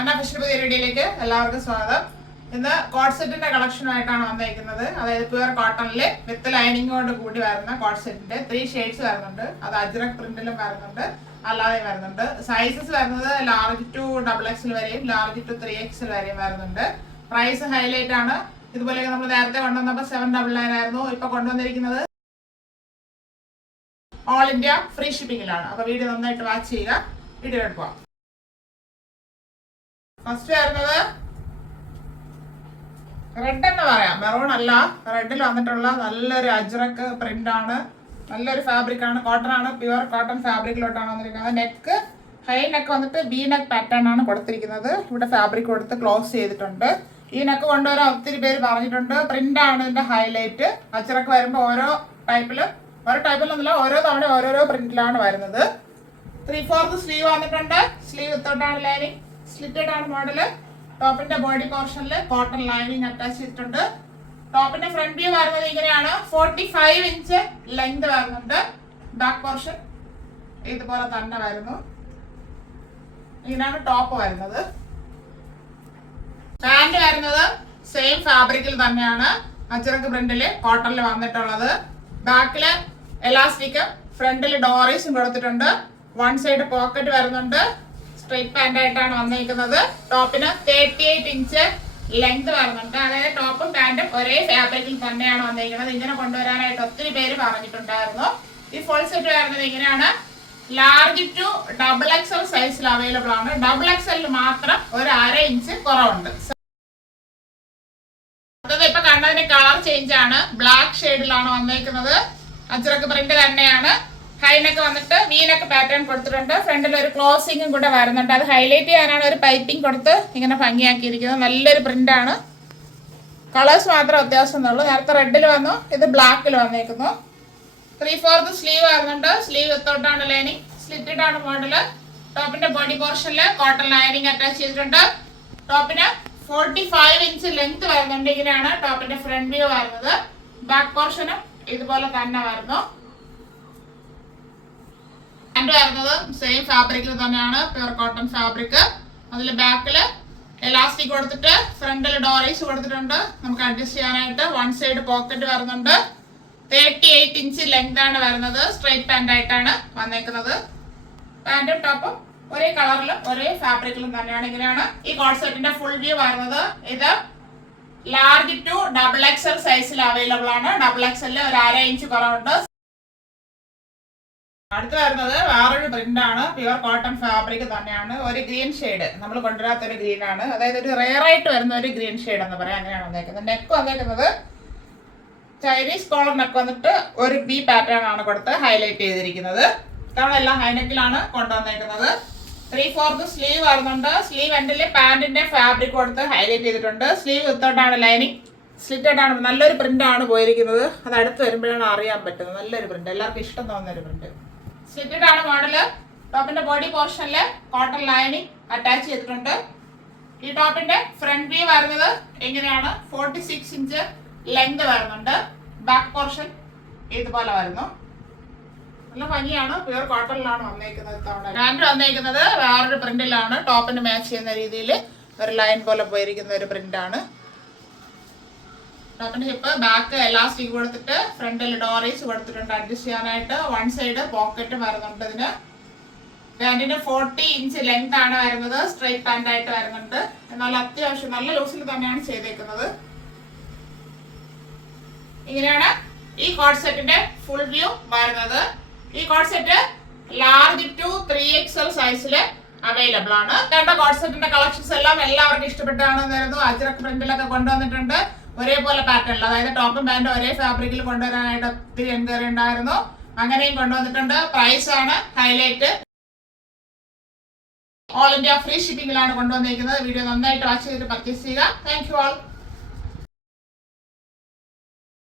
അന്ന fashion പുതിയ വീഡിയോയിലേക്ക് എല്ലാവർക്കും സ്വാഗതം. ഇന്ന് കോട്ട് സെറ്റിന്റെ കളക്ഷനുമായിട്ടാണ് വന്നിരിക്കുന്നത്. അതായത് പ്യുവർ കോട്ടണില് വിത്ത് ലൈനിങ്ങോട് കൂടി വരുന്ന കോട്ട് സെറ്റിന്റെ 3 ഷെയ്ഡ്സ് വരുന്നുണ്ട്. അത് അജ്രക് പ്രിന്റിലും വരുന്നുണ്ട്, അല്ലാതെ വരുന്നുണ്ട്. സൈസസ് വരുന്നത് ലാർജ് ടു XXL വരെയും ലാർജ് ടു 3XL വരെയും വരുന്നുണ്ട്. പ്രൈസ് ഹൈലൈറ്റ് ആണ്. ഇതുപോലെ നമ്മൾ നേരത്തെ കൊണ്ടുവന്നപ്പോൾ 799 ആയിരുന്നു. ഇപ്പൊ കൊണ്ടുവന്നിരിക്കുന്നത് ഓൾ ഇന്ത്യ ഫ്രീ ഷിപ്പിംഗിലാണ്. അപ്പൊ വീഡിയോ നന്നായിട്ട് വാച്ച് ചെയ്യുക. വീഡിയോ എടുക്കാം. ഫസ്റ്റ് വരുന്നത് റെഡ് എന്ന് പറയാം, മെറൂൺ അല്ല. റെഡിൽ വന്നിട്ടുള്ള നല്ലൊരു അജ്രക് പ്രിന്റ് ആണ്. നല്ലൊരു ഫാബ്രിക് ആണ്, കോട്ടൺ ആണ്, പ്യുവർ കോട്ടൺ ഫാബ്രിക്കിലോട്ടാണ് വന്നിരിക്കുന്നത്. നെക്ക് ഹൈ നെക്ക് വന്നിട്ട് ബി നെക്ക് പാറ്റേൺ ആണ് കൊടുത്തിരിക്കുന്നത്. ഇവിടെ ഫാബ്രിക് കൊടുത്ത് ക്ലോസ് ചെയ്തിട്ടുണ്ട്. ഈ നെക്ക് കൊണ്ടുവരാൻ ഒത്തിരി പേര് പറഞ്ഞിട്ടുണ്ട്. പ്രിന്റ് ആണ് ഇതിന്റെ ഹൈലൈറ്റ്. അജ്രക് വരുമ്പോൾ ഓരോ ടൈപ്പിലൊന്നുമില്ല, ഓരോ തവണ ഓരോരോ പ്രിന്റിലാണ് വരുന്നത്. 3/4 സ്ലീവ് വന്നിട്ടുണ്ട്. സ്ലീവ് വിത്തോട്ടാണ് ലൈനിങ്, സ്ലിറ്റഡ് ആണ് മോഡല്. ടോപ്പിന്റെ ബോഡി പോർഷനിൽ കോട്ടൺ ലൈനിങ് അറ്റാച്ച് ചെയ്തിട്ടുണ്ട്. ടോപ്പിന്റെ ഫ്രണ്ട് വ്യൂ വരുന്നത് ഇങ്ങനെയാണ്. 45 ഇഞ്ച് ലെങ്ത് വരുന്നുണ്ട്. ബാക്ക് പോർഷൻ ഇതുപോലെ തന്നെ വരുന്നു. ഇങ്ങനെയാണ് ടോപ്പ് വരുന്നത്. പാന്റ് വരുന്നത് സെയിം ഫാബ്രിക്കിൽ തന്നെയാണ്, അജ്രക് പ്രിന്റില് കോട്ടണിൽ വന്നിട്ടുള്ളത്. ബാക്കില് എലാസ്റ്റിക്, ഫ്രണ്ടിൽ ഡോറീസും കൊടുത്തിട്ടുണ്ട്. വൺ സൈഡ് പോക്കറ്റ് വരുന്നുണ്ട്. സ്ട്രൈറ്റ് പാന്റ് ആയിട്ടാണ് വന്നിരിക്കുന്നത്. ടോപ്പിന് 38 ഇഞ്ച് ലെങ്ത് വരുന്നുണ്ട്. അതായത് ടോപ്പും പാന്റും ഒരേ ഫാബ്രിക്കിൽ തന്നെയാണ് വന്നിരിക്കുന്നത്. ഇങ്ങനെ കൊണ്ടുവരാനായിട്ട് ഒത്തിരി പേര് പറഞ്ഞിട്ടുണ്ടായിരുന്നു. ഈ ഫുൾ സെറ്റ് വരുന്നത് ഇങ്ങനെയാണ്. ലാർജ് ടു XXL സൈസിൽ അവൈലബിൾ ആണ്. XXL മാത്രം ഒരു 1/2 ഇഞ്ച് കുറവുണ്ട്. ഇപ്പൊ കണ്ടതിന്റെ കളർ ചേഞ്ച് ആണ്. ബ്ലാക്ക് ഷെയ്ഡിലാണ് വന്നിരിക്കുന്നത്. അജ്രക് പ്രിന്റ് തന്നെയാണ്. ഹൈനെക്ക് വന്നിട്ട് വീനക്ക് പാറ്റേൺ കൊടുത്തിട്ടുണ്ട്. ഫ്രണ്ടിൽ ഒരു ക്ലോസിംഗും കൂടെ വരുന്നുണ്ട്. അത് ഹൈലൈറ്റ് ചെയ്യാനാണ് ഒരു പൈപ്പിംഗ് കൊടുത്ത് ഇങ്ങനെ ഭംഗിയാക്കിയിരിക്കുന്നത്. നല്ലൊരു പ്രിന്റ് ആണ്. കളേഴ്സ് മാത്രം വ്യത്യാസം ഉള്ളൂ. നേരത്തെ റെഡിൽ വന്നു, ഇത് ബ്ലാക്കിൽ വന്നേക്കുന്നു. 3/4 സ്ലീവ് വരുന്നുണ്ട്. സ്ലീവ് വിത്തോട്ടാണ് ലൈനിങ്, സ്ലിറ്റഡ് ആണ് മോഡല്. ടോപ്പിന്റെ ബോഡി പോർഷനിൽ കോട്ടൺ ലൈനിങ് അറ്റാച്ച് ചെയ്തിട്ടുണ്ട്. ടോപ്പിന് 45 ഇഞ്ച് ലെങ്ത് വരുന്നുണ്ട്. ഇങ്ങനെയാണ് ടോപ്പിന്റെ ഫ്രണ്ട് വ്യൂ വരുന്നത്. ബാക്ക് പോർഷനും ഇതുപോലെ തന്നെ വരുന്നു. പാന്റ് വരുന്നത് സെയിം ഫാബ്രിക്കിൽ തന്നെയാണ്, പ്യുവർ കോട്ടൺ ഫാബ്രിക്. അതിൽ ബാക്കില് എലാസ്റ്റിക് കൊടുത്തിട്ട് ഫ്രണ്ടിൽ ഡോറീസ് കൊടുത്തിട്ടുണ്ട്. നമുക്ക് അഡ്ജസ്റ്റ് ചെയ്യാനായിട്ട് വൺ സൈഡ് പോക്കറ്റ് വരുന്നുണ്ട്. 38 ഇഞ്ച് ലെങ്ത് ആണ് വരുന്നത്. സ്ട്രൈറ്റ് പാന്റ് ആയിട്ടാണ് വന്നേക്കുന്നത്. പാന്റും ടോപ്പും ഒരേ കളറിലും ഒരേ ഫാബ്രിക്കിലും തന്നെയാണ്. ഇങ്ങനെയാണ് ഈ കോട്ട് സെറ്റിന്റെ ഫുൾ വ്യൂ വരുന്നത്. ഇത് ലാർജ് ടു XXL സൈസിൽ അവൈലബിൾ ആണ്. XXL ഒരു 1/2 ഇഞ്ച് കുറവുണ്ട്. അടുത്ത് വരുന്നത് വേറൊരു പ്രിന്റ് ആണ്. പ്യുവർ കോട്ടൺ ഫാബ്രിക് തന്നെയാണ്. ഒരു ഗ്രീൻ ഷെയ്ഡ്, നമ്മൾ കൊണ്ടുവരാത്ത ഒരു ഗ്രീൻ ആണ്. അതായത് ഒരു റെയർ ആയിട്ട് വരുന്ന ഒരു ഗ്രീൻ ഷെയ്ഡ് എന്ന് പറയാം. അങ്ങനെയാണ് വന്നേക്കുന്നത്. നെക്ക് വന്നേക്കുന്നത് ചൈനീസ് കോളർ നെക്ക് വന്നിട്ട് ഒരു ബി പാറ്റേൺ ആണ് കൊടുത്ത് ഹൈലൈറ്റ് ചെയ്തിരിക്കുന്നത്. ഇത്തവണ എല്ലാം ഹൈനെക്കിലാണ് കൊണ്ടുവന്നേക്കുന്നത്. 3/4 സ്ലീവ് വരുന്നുണ്ട്. സ്ലീവ് എൻഡിൽ പാന്റിന്റെ ഫാബ്രിക് കൊടുത്ത് ഹൈലൈറ്റ് ചെയ്തിട്ടുണ്ട്. സ്ലീവ് വിത്തോട്ടാണ് ലൈനിങ്, സ്ലിറ്റഡ് ആണ്. നല്ലൊരു പ്രിന്റ് ആണ് പോയിരിക്കുന്നത്. അത് അടുത്ത് വരുമ്പോഴാണ് അറിയാൻ പറ്റുന്നത്. നല്ലൊരു പ്രിന്റ്, എല്ലാവർക്കും ഇഷ്ടം തോന്നുന്ന ഒരു പ്രിന്റ്. സ്ലിറ്റഡ് ആണ് മോഡല്. ടോപ്പിന്റെ ബോഡി പോർഷനില് കോട്ടൺ ലൈനിങ് അറ്റാച്ച് ചെയ്തിട്ടുണ്ട്. ഈ ടോപ്പിന്റെ ഫ്രണ്ട് വ്യൂ വരുന്നത് എങ്ങനെയാണ്. 46 ഇഞ്ച് ലെങ്ത് വരുന്നുണ്ട്. ബാക്ക് പോർഷൻ ഇതുപോലെ വരുന്നു. നല്ല ഭംഗിയാണ്. പ്യുവർ കോട്ടണിലാണ് വന്നേക്കുന്നത്. പാന്റ് വന്നേക്കുന്നത് വേറൊരു പ്രിന്റിലാണ്. ടോപ്പിന് മാച്ച് ചെയ്യുന്ന രീതിയിൽ ഒരു ലൈൻ പോലെ പോയിരിക്കുന്ന ഒരു പ്രിന്റ് ആണ്. ടോപ്പിന്റെ ഹിപ്പ് ബാക്ക് എലാസ്റ്റിക് കൊടുത്തിട്ട് ഫ്രണ്ടിൽ ഡോറീസ് കൊടുത്തിട്ടുണ്ട് അഡ്ജസ്റ്റ് ചെയ്യാനായിട്ട്. വൺ സൈഡ് പോക്കറ്റ് വരുന്നുണ്ട്. ഇതിന് പാന്റിന് 40 ഇഞ്ച് ലെങ്ത് ആണ് വരുന്നത്. സ്ട്രൈറ്റ് പാന്റ് ആയിട്ട് വരുന്നുണ്ട്. എന്നാൽ അത്യാവശ്യം നല്ല ലൂസിൽ തന്നെയാണ് ചെയ്തേക്കുന്നത്. ഇങ്ങനെയാണ് ഈ കോട്ട് സെറ്റിന്റെ ഫുൾ വ്യൂ വരുന്നത്. ഈ coat set large to 3XL സൈസില് അവൈലബിൾ ആണ്. രണ്ട് കോട്ട് സെറ്റിന്റെ കളക്ഷൻസ് എല്ലാം എല്ലാവർക്കും ഇഷ്ടപ്പെട്ടാണെന്നായിരുന്നു. അജ്രക് പ്രിന്റിലൊക്കെ കൊണ്ടുവന്നിട്ടുണ്ട്. ഒരേപോലെ പാറ്റേണിൽ, അതായത് ടോപ്പും പാന്റും ഒരേ ഫാബ്രിക്കിൽ കൊണ്ടുവരാനായിട്ട് ഒത്തിരി എൻക്വയറി ഉണ്ടായിരുന്നു. അങ്ങനെയും കൊണ്ടുവന്നിട്ടുണ്ട്. പ്രൈസ് ആണ് ഹൈലൈറ്റ്. ഓൾ ഇന്ത്യ ഫ്രീ ഷിപ്പിംഗിലാണ് കൊണ്ടുവന്നിരിക്കുന്നത്. വീഡിയോ നന്നായിട്ട് വാച്ച് ചെയ്തിട്ട് പർച്ചേസ് ചെയ്യുക. Thank you all.